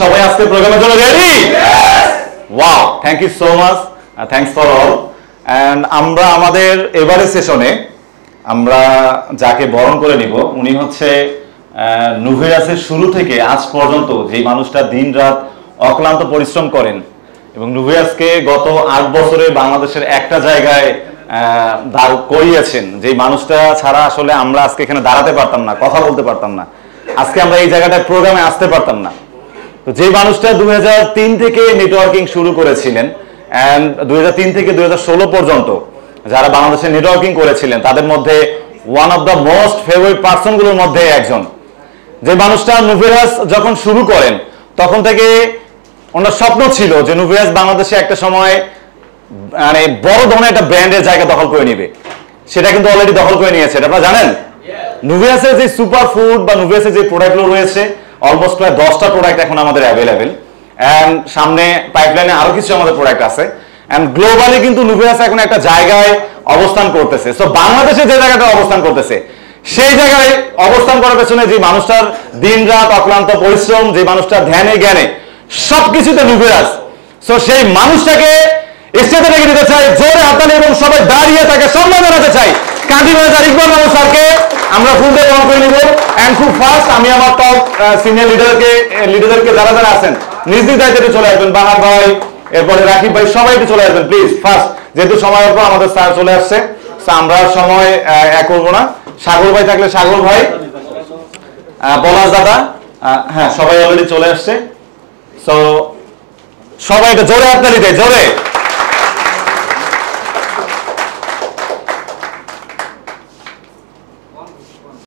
সবাই আজকে প্রোগ্রামের জন্য ready? Wow, thank you so much, thanks for all. And আমরা আমাদের এবারের সেশনে আমরা যাকে বরণ করে নিব উনি হচ্ছে নুভেরাসের শুরু থেকে আজ পর্যন্ত যে মানুষটা দিন রাত অক্লান্ত পরিশ্রম করেন এবং নুভেরাসকে গত 8 বছরে বাংলাদেশের একটা জায়গায় দাঁড় করিয়েছেন, যে মানুষটা ছাড়া আসলে আমরা আজকে এখানে দাঁড়াতে পারতাম না, কথা বলতে পারতাম না, আজকে আমরা এই জায়গাটায় প্রোগ্রামে আসতে পারতাম না। তো যে মানুষটা 2003 থেকে নেটওয়ার্কিং শুরু করেছিলেন অ্যান্ড 2003 থেকে 2016 পর্যন্ত যারা বাংলাদেশে নেটওয়ার্কিং করেছিলেন তাদের মধ্যে one of the most favourite পার্সনগুলোর মধ্যে একজন। যে মানুষটা নুভেরাস যখন শুরু করেন তখন থেকে ওনার স্বপ্ন ছিল যে নুভেরাস বাংলাদেশে একটা সময় মানে বড় ধরনের একটা ব্র্যান্ডের জায়গা দখল করে নেবে। সেটা কিন্তু অলরেডি দখল করে নিয়েছে, এটা আপনারা জানেন। নুভেরাসের যে সুপার ফুড বা নুভেরাসের যে প্রোডাক্টগুলো রয়েছে অলমোস্ট প্রায় 10টা প্রোডাক্ট এখন আমাদের অ্যাভেলেবেল, অ্যান্ড সামনে পাইপলাইনে আরো কিছু আমাদের প্রোডাক্ট আছে। অ্যান্ড গ্লোবালি কিন্তু নুভেরাস এখন একটা জায়গায় অবস্থান করতেছে। সো বাংলাদেশে যে জায়গাটা অবস্থান করতেছে সেই জায়গায় অবস্থান করার পেছনে যে মানুষটার দিন রাত অক্লান্ত পরিশ্রম, যে মানুষটার ধ্যানে জ্ঞানে সবকিছুতে নুভেরাস। সো সেই মানুষটাকে স্টেজে রেখে দিতে চাই, জোরে হাততালি এবং সবাই দাঁড়িয়ে তাকে সম্মান জানাতে চাই। কান্ট্রি ম্যানেজার ইকবাল মাহমুদ স্যারকে আমরা ফুল ডে গ্রহণ করে নিব। এন্ড খুব ফাস্ট আমি আমার টপ সিনিয়র লিডারদেরকে যারা যারা আছেন নিজ নিজ দায়িত্বে চলে আসবেন। বাহার ভাই, এরপরে রাকিব ভাই, সবাই একটু চলে আসবেন প্লিজ ফার্স্ট, যেহেতু সময়ের পর আমাদের স্যার চলে আসছে। আমরা সময় এক করবো না। সাগর ভাই থাকলে সাগর ভাই, পলাশ দাদা, হ্যাঁ সবাই অলরেডি চলে আসছে। সো সবাই একটা জোরে হাততালি দেয়, জোরে।